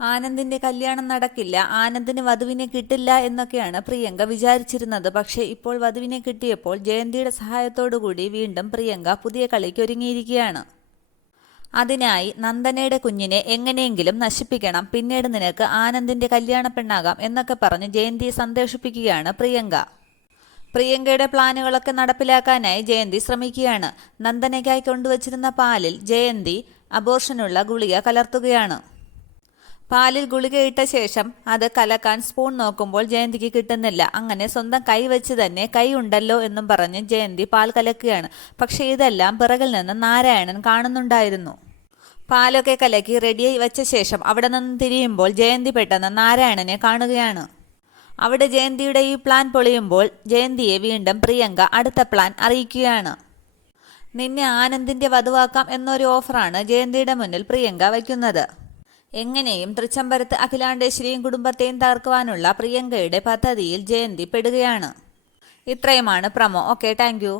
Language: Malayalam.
ആനന്ദിന്റെ കല്യാണം നടക്കില്ല, ആനന്ദിന് വധുവിനെ കിട്ടില്ല എന്നൊക്കെയാണ് പ്രിയങ്ക വിചാരിച്ചിരുന്നത്. പക്ഷേ ഇപ്പോൾ വധുവിനെ കിട്ടിയപ്പോൾ ജയന്തിയുടെ സഹായത്തോടുകൂടി വീണ്ടും പ്രിയങ്ക പുതിയ കളിക്ക് ഒരുങ്ങിയിരിക്കുകയാണ്. അതിനായി നന്ദനയുടെ കുഞ്ഞിനെ എങ്ങനെയെങ്കിലും നശിപ്പിക്കണം, പിന്നീട് നിനക്ക് ആനന്ദിന്റെ കല്യാണ പെണ്ണാകാം എന്നൊക്കെ പറഞ്ഞ് ജയന്തിയെ സന്തോഷിപ്പിക്കുകയാണ് പ്രിയങ്ക. പ്രിയങ്കയുടെ പ്ലാനുകളൊക്കെ നടപ്പിലാക്കാനായി ജയന്തി ശ്രമിക്കുകയാണ്. നന്ദനയ്ക്കായി കൊണ്ടുവച്ചിരുന്ന പാലിൽ ജയന്തി അബോർഷനുള്ള ഗുളിക കലർത്തുകയാണ്. പാലിൽ ഗുളികയിട്ട ശേഷം അത് കലക്കാൻ സ്പൂൺ നോക്കുമ്പോൾ ജയന്തിക്ക് കിട്ടുന്നില്ല. അങ്ങനെ സ്വന്തം കൈ വെച്ച് തന്നെ കൈ ഉണ്ടല്ലോ എന്നും പറഞ്ഞ് ജയന്തി പാൽ കലക്കുകയാണ്. പക്ഷേ ഇതെല്ലാം പിറകിൽ നിന്ന് നാരായണൻ കാണുന്നുണ്ടായിരുന്നു. പാലൊക്കെ കലക്കി റെഡിയായി വെച്ച ശേഷം അവിടെ നിന്ന് തിരിയുമ്പോൾ ജയന്തി പെട്ടെന്ന് നാരായണനെ കാണുകയാണ്. അവിടെ ജയന്തിയുടെ ഈ പ്ലാൻ പൊളിയുമ്പോൾ ജയന്തിയെ വീണ്ടും പ്രിയങ്ക അടുത്ത പ്ലാൻ അറിയിക്കുകയാണ്. നിന്നെ ആനന്ദിന്റെ വധുവാക്കാം എന്നൊരു ഓഫറാണ് ജയന്തിയുടെ മുന്നിൽ പ്രിയങ്ക വയ്ക്കുന്നത്. എങ്ങനെയും തൃച്ചംബരത്ത് അഖിലാണ്ടേശ്വരിയും കുടുംബത്തെയും തകർക്കുവാനുള്ള പ്രിയങ്കയുടെ പദ്ധതിയിൽ ജയന്തി പെടുകയാണ്. ഇത്രയുമാണ് പ്രമോ. Okay, thank you.